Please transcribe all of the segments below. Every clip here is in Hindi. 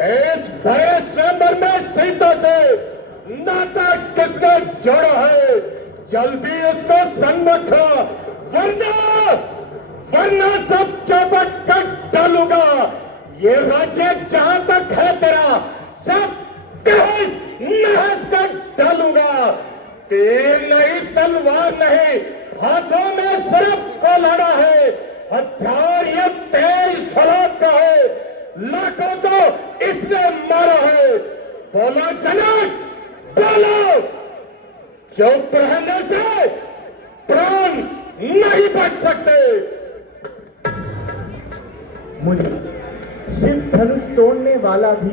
इस बड़े स्वयंवर में सीता से नाता किसने जोड़ा है? जल्दी उसको सन्मुख रखो, वरना वरना सब चौपट कर डालूंगा। ये राज्य जहां तक है तेरा, सब तहस नहस कर डालूंगा। तीर नहीं, तलवार नहीं, हाथों में सिर्फ कोलाड़ा है। हथियार ये तेज सलाब का है, लाखों को इसने मारा है। बोलो जनक, बोलो, चुप रहने से प्राण नहीं बच सकते। मुनि, शिव धनुष तोड़ने वाला भी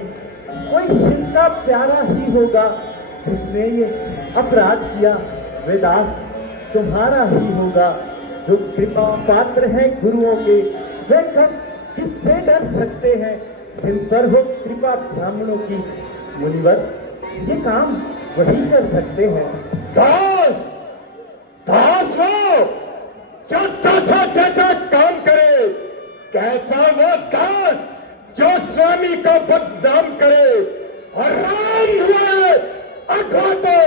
कोई शिव का प्यारा ही होगा जिसने ये अपराध किया। वेदास तुम्हारा ही होगा। जो कृपा पात्र है गुरुओं के, वे कब किससे डर सकते हैं जिन पर हो कृपा ब्राह्मणों की। मुनिवर, ये काम वही कर सकते हैं। दास, दास हो जो जैसा काम करे। कैसा वो दास जो स्वामी को बदनाम करे। और राम हुए अथवा तो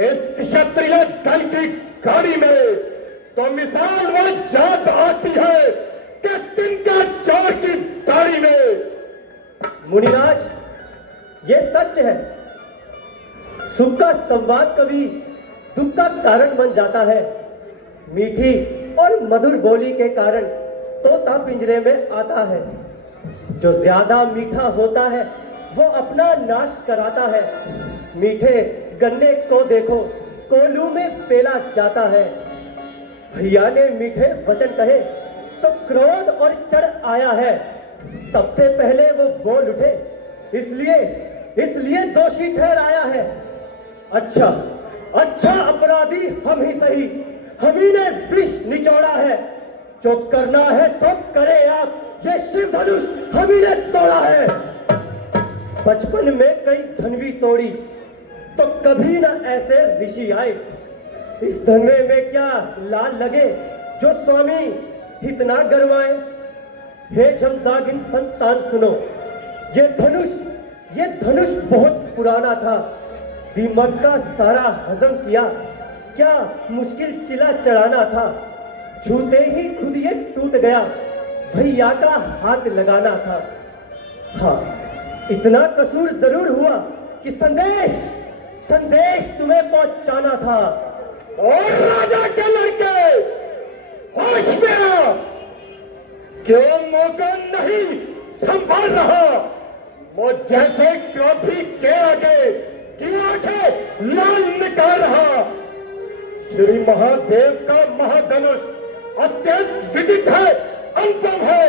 इस क्षत्रिय दल की गाड़ी में तो मिसाल वो जात आती है कि तिनका चोर की दाढ़ी में। मुनिराज, ये सच है। सुख का संवाद कभी दुख का कारण बन जाता है। मीठी और मधुर बोली के कारण तोता पिंजरे में आता है। जो ज्यादा मीठा होता है वो अपना नाश कराता है। मीठे गन्ने को देखो, कोल्हू में पेला जाता है। भैया ने मीठे वचन कहे तो क्रोध और चढ़ आया है। सबसे पहले वो बोल उठे, इसलिए दोषी ठहराया है। अच्छा अपराधी हम ही सही, हम ही ने विष निचोड़ा है। जो करना है सो करे आप, ये शिव धनुष हम ही ने तोड़ा है। बचपन में कई धनवी तोड़ी तो कभी ना ऐसे ऋषि आए। इस धनवे में क्या लाल लगे जो स्वामी इतना गरवाए। हे जमदागिन संतान सुनो, ये धनुष बहुत पुराना था। दीमक का सारा हजम किया, क्या मुश्किल चिला चढ़ाना था। छूते ही खुद ये टूट गया, भैया का हाथ लगाना था। हाँ, इतना कसूर जरूर हुआ कि संदेश तुम्हें पहुंचाना था। और राजा के लड़के, होश में आओ। क्यों मौका नहीं संभाल रहा? वो जैसे क्रोधी के आगे क्यों आंखें लाल निकाल रहा? श्री महादेव का महाधनुष अत्यंत विदित है, अनुपम है।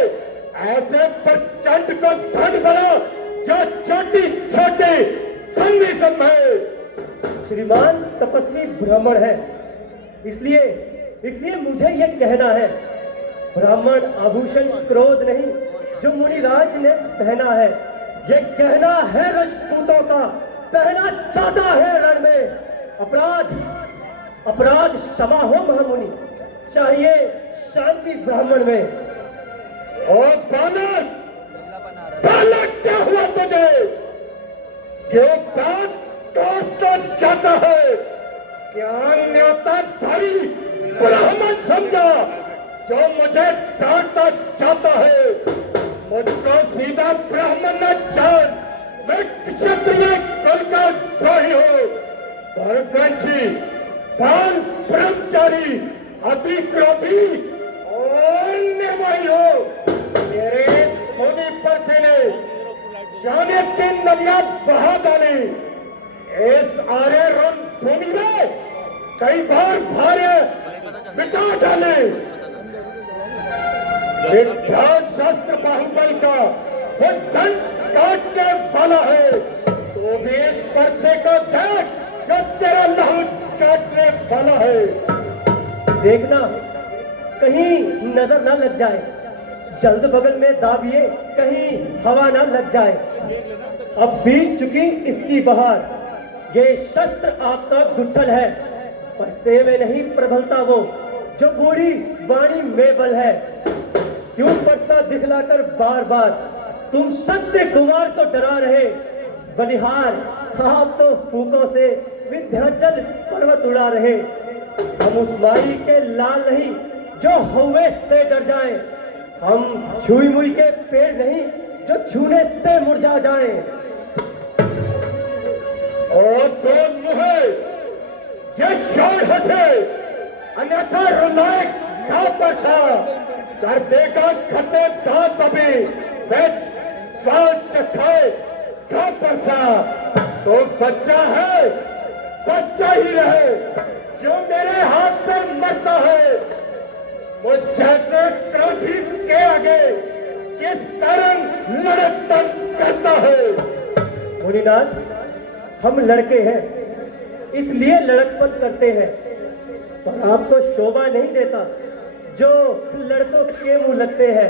ऐसे प्रचंड को धन बना जो छोटी छोटी धन्वी सब है। श्रीमान तपस्वी ब्राह्मण है, इसलिए मुझे ये कहना है। ब्राह्मण आभूषण क्रोध नहीं जो मुनिराज ने पहना है। ये कहना है राजपूतों का, पहना चाहता है रण में। अपराध क्षमा हो महामुनि, चाहिए शांति ब्राह्मण में। ओ बालक, क्या हुआ तुझे? क्यों बात तोड़ता जाता है? क्या न्योता धारी ब्राह्मण समझा जो मुझे डांटता जाता है? मुझको सीधा ब्राह्मण न जान, मैं क्षत्रिय कुल का द्रोही हूँ। भरतवंशी, बाल ब्रह्मचारी, अति क्रोधी और निर्मोही हो। मेरे होने पर से ने जाने तीन नदियां बहा डाली। इस आर्य रण भूमि में कई बार भार्य बिता डाले। विख्यात शस्त्र बाहुबल का वो दंड काट के फला है। तो भी इस परसे को देख जो तेरा लहू चाटने वाला है। देखना कहीं नजर न लग जाए, जल्द बगल में दाबिए कहीं हवा न लग जाए। अब बीत चुकी इसकी बहार, ये शस्त्र आपका गुट्ठल है, पर से में नहीं प्रबलता वो जो बूढ़ी वाणी में बल है। क्यों परसा दिखलाकर बार बार तुम सत्य कुमार को डरा रहे। बलिहार, आप तो फूकों से विंध्याचल पर्वत उड़ा रहे। हम उस माई के लाल नहीं जो हौवे से डर जाएं। हम छुई मुई के पेड़ नहीं जो छूने से मुरझा जाएं। और तो मुहे ये छोड़ हटे, अन्यथा रुलाए था परसा कर देगा खटे था तभी मैं स्वाद चखाए था परसा। तो बच्चा है, बच्चा ही रहे, क्यों मेरे हाथ से मरता है। वो जैसे क्रोधी के आगे किस कारण लड़कपन करता है। मुनिनाथ, हम लड़के हैं इसलिए लड़कपन करते हैं, पर आपको शोभा नहीं देता जो लड़कों के मुंह लगते हैं।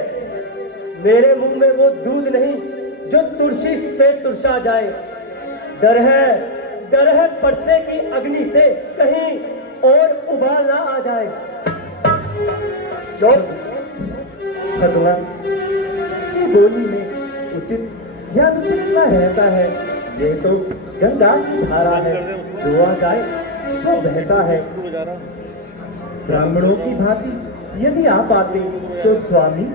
मेरे मुंह में वो दूध नहीं जो तुलसी से तुरसा जाए। डर है परसे की अग्नि से कहीं और उबाल ना आ जाए। जो भगवान की बोली में उचित या कितना रहता है। ये तो गंगा की धारा है, जो आ जाए तो बहता है। ब्राह्मणों की भांति यदि आप आते तो स्वामी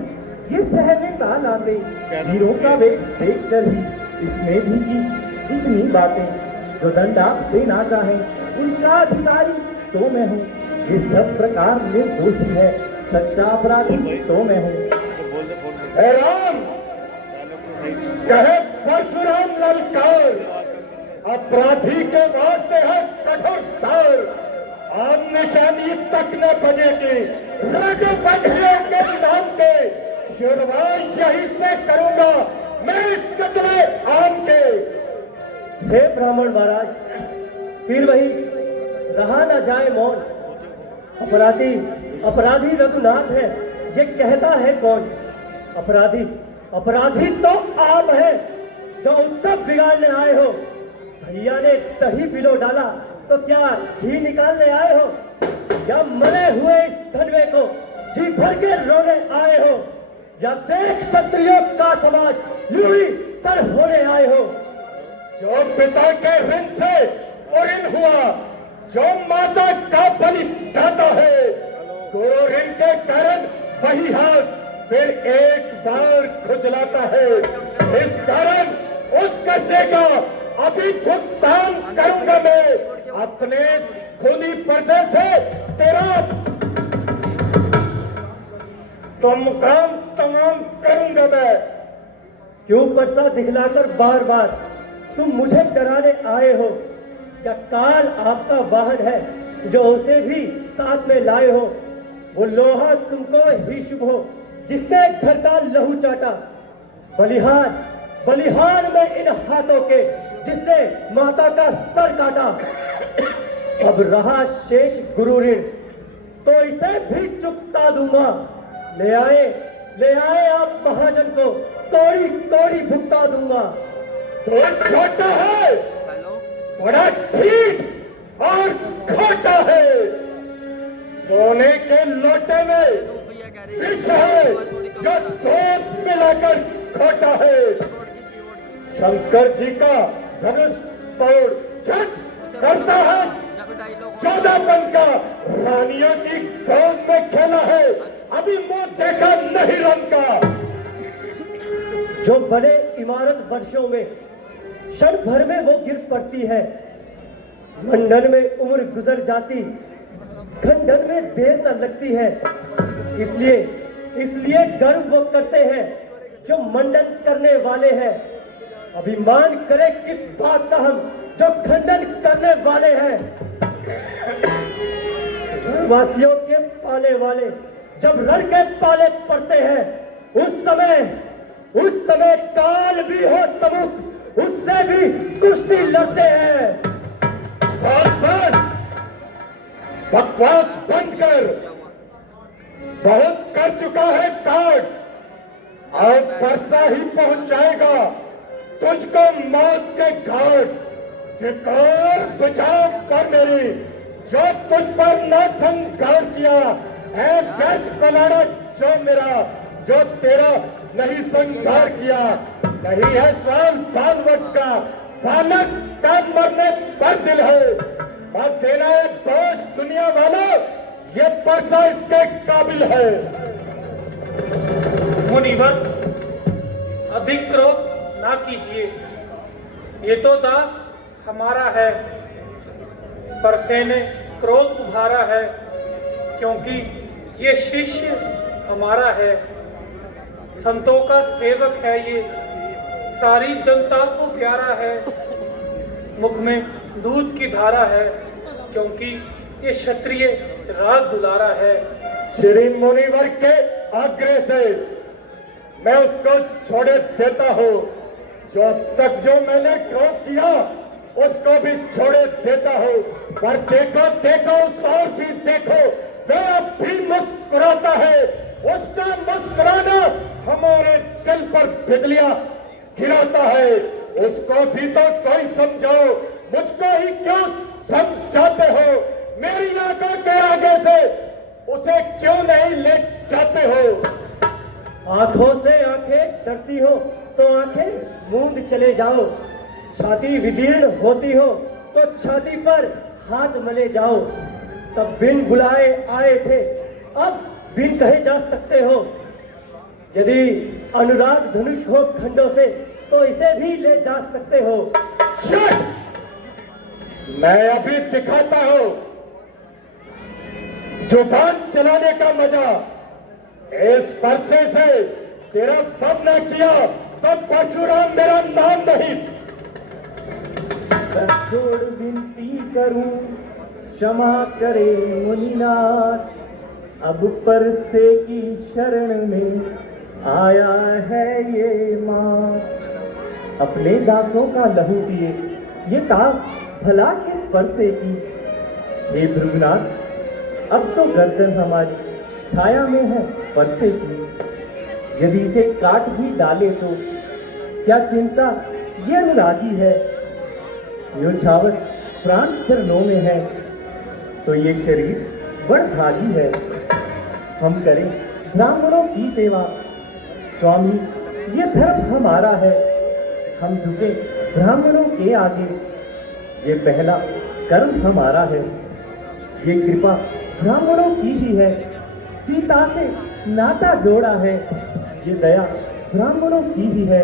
ये सहजे ताल आते। हीरो का वेश देख कर ही इसमें भी की इतनी बातें। जो दंड आप से ना चाहे उनका अधिकारी तो मैं हूँ। ये सब प्रकार निर्दोषी है, सच्चा अपराधी तो मैं हूँ। हे राम, कहे परशुराम ललकार, अपराधी के वास्ते है कठोर तार। आम निशानी तक न बजेगी रघुवंशियों के नाम के। शुरुआत यही से करूंगा मैं इस कतले आम के। हे ब्राह्मण महाराज, फिर वही रहा न जाए मौन। अपराधी रघुनाथ है, ये कहता है कौन। अपराधी तो आप है जो उत्सव बिगाड़ने आए हो। भैया ने दही पिलो डाला तो क्या घी निकालने आए हो, या मरे हुए इस धनवे को जी भर के रोने आए हो, या देख क्षत्रियों का समाज यूं ही सर होने आए हो। जो पिता के ऋण से ऋण हुआ, जो माता का बलि दाता है, गुरु ऋण के कारण वही हाथ फिर एक बार खुजलाता है। इस कारण उस कर्जे का अभी भुगतान करूंगा मैं। अपने खूनी पर्चे से तेरा तमाम करूंगा मैं। क्यों परसा दिखलाकर बार बार तुम मुझे डराने आए हो। क्या काल आपका वाहन है जो उसे भी साथ में लाए हो। वो लोहा तुमको ही शुभ हो जिसने घर का लहू चाटा। बलिहार में इन हाथों के जिसने माता का सर काटा। अब रहा शेष गुरु ऋण तो इसे भी चुकता दूंगा। ले आए आप महाजन को कौड़ी भुगता दूंगा। तो छोटा है, बड़ा ठीक और खोटा है। सोने के लोटे में विष है जो दूध मिलाकर खोटा है। शंकर जी का धनुष तोड़ छठ करता है 14 का। रानियों की गोद में खेला है, अभी मुंह देखा नहीं रंग का। जो बने इमारत वर्षों में क्षण भर में वो गिर पड़ती है। मंडन में उम्र गुजर जाती, खंडन में देर न लगती है। इसलिए गर्व वो करते हैं जो मंडन करने वाले हैं। अभिमान करे किस बात का हम जो खंडन करने वाले हैं। वासियों के पाले वाले जब लड़के पाले पड़ते हैं, उस समय काल भी हो सम्मुख उससे भी कुश्ती लड़ते हैं। बकवास बंद कर, बहुत कर चुका है काट। अब परसा ही पहुंच जाएगा तुझको मौत के घाट। जिकार बचाव कर मेरी, जो तुझ पर न संघार किया है वैद्य कलाड़ा जो मेरा, जो तेरा नहीं संघार किया। नहीं है साल भागवत का, बालक का मरने पर दिल है। मत देना है दोष दुनिया वालों, ये परसा इसके काबिल है। मुनिवर, अधिक क्रोध ना कीजिए। ये तो दास हमारा है, परसे ने क्रोध उभारा है, क्योंकि ये शिष्य हमारा है। संतों का सेवक है ये, सारी जनता को प्यारा है। मुख में दूध की धारा है, क्योंकि ये क्षत्रिय राज दुलारा है। श्री मुनिवर के आग्रह से मैं उसको छोड़े देता हूँ। जो अब तक जो मैंने क्रोध किया उसको भी छोड़े देता हूँ। पर देखो देखो और भी देखो, वह अब भी मुस्कुराता है। उसका मुस्कुराना हमारे दिल पर बिजलियां गिराता है। उसको भी तो कोई समझाओ, मुझको ही क्यों समझाते हो? मेरी आंखों के आगे से उसे क्यों नहीं ले जाते हो? आंखों से आंखें डरती हो तो आंखें मूंद चले जाओ। छाती विदीर्ण होती हो तो छाती पर हाथ मले जाओ। तब बिन बुलाए आए थे, अब बिन कहे जा सकते हो। यदि अनुराग धनुष हो खंडों से तो इसे भी ले जा सकते हो। शट! मैं अभी दिखाता हूं जुबान चलाने का मजा। इस परसे से तेरा सब न किया तो परशुराम मेरा नाम नहीं। छोड़ विनती करूं, क्षमा करे मुनिनाथ। अब परसे की शरण में आया है ये मां। अपने दासों का लहू पिए ये ताक भला किस परसे की। हे भृगुनाथ, अब तो गर्दन हमारी छाया में है परसे की। यदि इसे काट भी डाले तो क्या चिंता, ये अनुरागी है। न्योछावर प्राण चरणों में है तो ये शरीर बड़ भागी है। हम करें ब्राह्मणों की सेवा, स्वामी ये धर्म हमारा है। हम झुके ब्राह्मणों के आगे, ये पहला कर्म हमारा है। ये कृपा ब्राह्मणों की ही है, सीता से नाता जोड़ा है। ये दया ब्राह्मणों की ही है,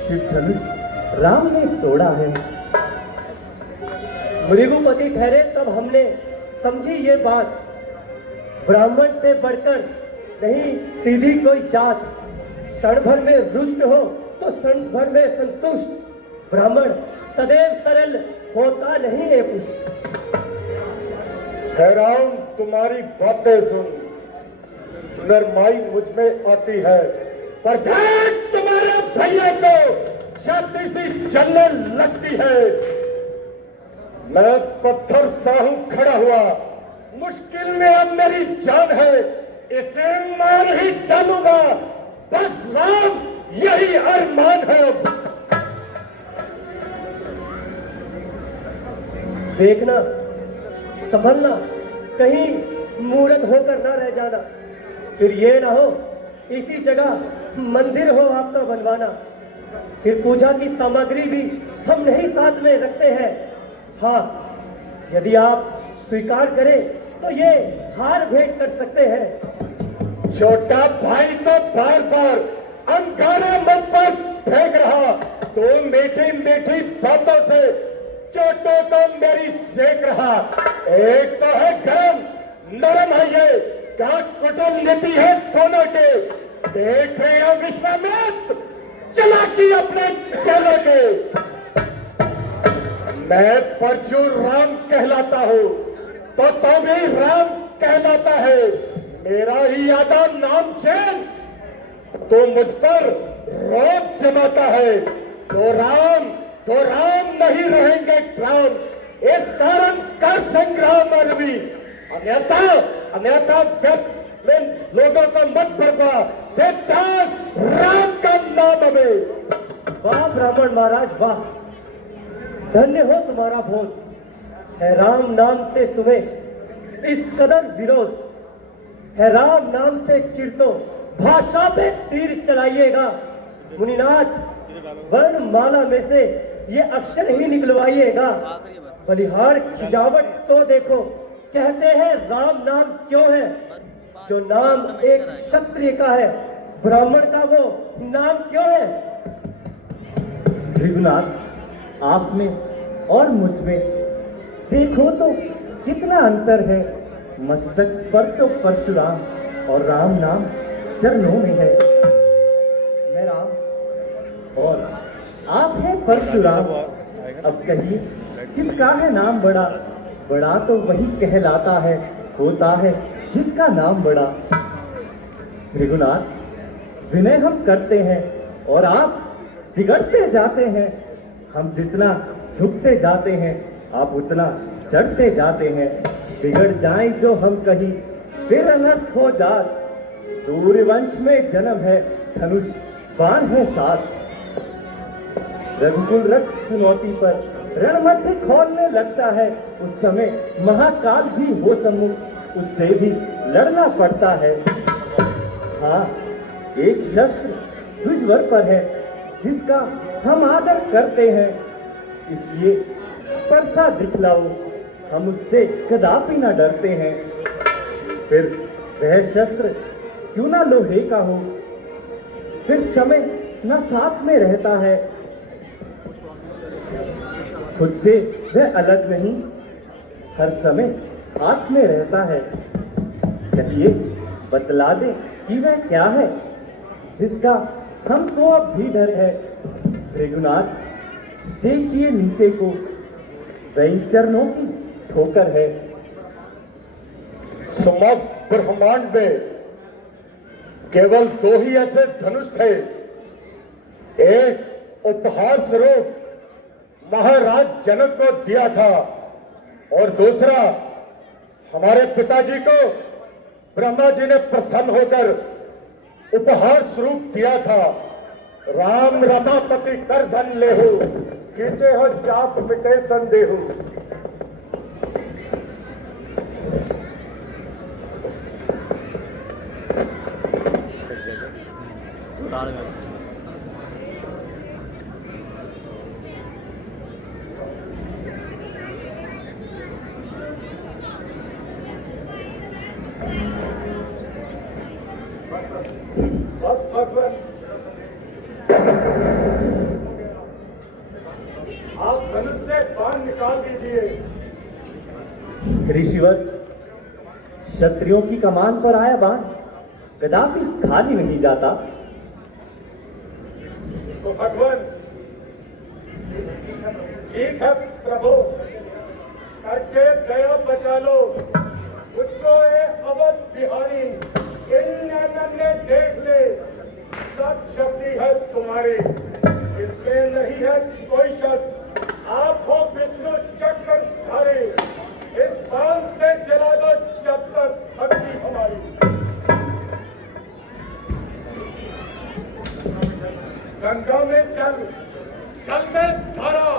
शिव धनुष राम ने तोड़ा है। मृगुपति ठहरे तब हमने समझी ये बात। ब्राह्मण से बढ़कर नहीं सीधी कोई जात। क्षण भर में रुष्ट हो तो क्षण भर में संतुष्ट। ब्राह्मण सदैव सरल होता नहीं है कुछ। हैरान तुम्हारी बातें सुन, नरमाई मुझ में आती है। पर देख तुम्हारे भैया को छाती सी जलने लगती है। मैं पत्थर सा हूं खड़ा हुआ, मुश्किल में अब मेरी जान है। इसे मार ही डालूंगा, बस राम यही अरमान है। देखना, संभलना, कहीं मूर्ख होकर ना रह जाना। फिर ये ना हो इसी जगह मंदिर हो आपका बनवाना। फिर पूजा की सामग्री भी हम नहीं साथ में रखते हैं। हाँ, यदि आप स्वीकार करें तो ये हार भेंट कर सकते हैं। छोटा भाई तो बार बार अंगारा मन पर फेंक रहा, तो मीठी मीठी बातों से चोटों को मेरी सेक रहा। एक तो है गरम, नरम है ये, क्या कुटुम नीति है दोनों के। देख रहे हो विश्वामित्र चालाकी अपने चेलों के। मैं परशुराम कहलाता हूँ तो भी राम कहलाता है। मेरा ही आधा नाम चैन तो मुझ पर रोब जमाता है। तो राम नहीं रहेंगे राम। इस कारण कर संग्राम अरबी, अन्यथा व्यर्थ में लोगों को मत भरवा देता राम का नाम हमें। वाह ब्राह्मण महाराज वाह, धन्य हो तुम्हारा बोध है। राम नाम से तुम्हें इस कदर विरोध है। राम नाम से चिढ़ तो भाषा पे तीर चलाइएगा। मुनिनाथ वर्णमाला में से ये अक्षर ही निकलवाइएगा। बलिहार खिजावट तो देखो, कहते हैं राम नाम क्यों है? जो नाम एक क्षत्रिय का है, ब्राह्मण का वो नाम क्यों है? भृगुनाथ, आप में और मुझ में देखो तो कितना अंतर है। मस्तक पर तो परशुराम और राम नाम चरणों में है। मैं राम और आप हैं परशुराम। अब कहिए किसका है नाम बड़ा? बड़ा तो वही कहलाता है, होता है जिसका नाम बड़ा। भृगुनाथ, विनय हम करते हैं और आप बिगड़ते जाते हैं। हम जितना झुकते जाते हैं, आप उतना चढ़ते जाते हैं। बिगड़ जाएं जो हम कहीं, फिर अनर्थ हो जात। सूर्यवंश में जन्म है, धनुष बाण है साथ। रघुकुल रथ चुनौती पर रणमध्य खोलने लगता है। उस समय महाकाल भी हो सम्मुख, उससे भी लड़ना पड़ता है। हाँ, एक शस्त्र द्विजवर पर है, जिसका हम आदर करते हैं। इसलिए परसा दिखलाओ, हम उससे कदापि न डरते हैं। फिर वह शस्त्र क्यों ना लोहे का हो, फिर समय न साथ में रहता है। खुद से वह अलग नहीं, हर समय हाथ में रहता है। कहिए, बतला दे कि वह क्या है, जिसका हमको अब भी डर है। भृगुनाथ, देखिए नीचे को, वही चरणों की ठोकर है। समस्त ब्रह्मांड में केवल दो ही ऐसे धनुष थे। एक उपहार स्वरूप महाराज जनक को दिया था, और दूसरा हमारे पिताजी को ब्रह्मा जी ने प्रसन्न होकर उपहार स्वरूप दिया था। राम रमापति कर धन लेहु, कीचे हो चाप मिटे संदेहु। बस भगवान, आप धनुष से बाण निकाल दीजिए। ऋषिवर, क्षत्रियों की कमान पर आया बाण कदापि खाली नहीं जाता। तो भगवान, ठीक है प्रभु, करके दया बचा लो मुझको। ये अवध बिहारी इन नैनन ने देख ले, सब शक्ति है तुम्हारी, इसमें नहीं है कोई शक। आप हो विष्णु चक्रधारी, इस बाण से जला दो जब तक भक्ति हमारी। गंगा में चलते धारा,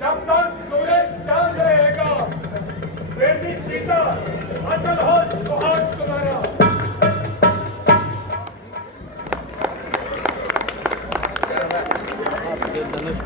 जब तक सूरज चांद रहेगा। बेटी सीता, अटल हो सुहाग तुम्हारा। धनुष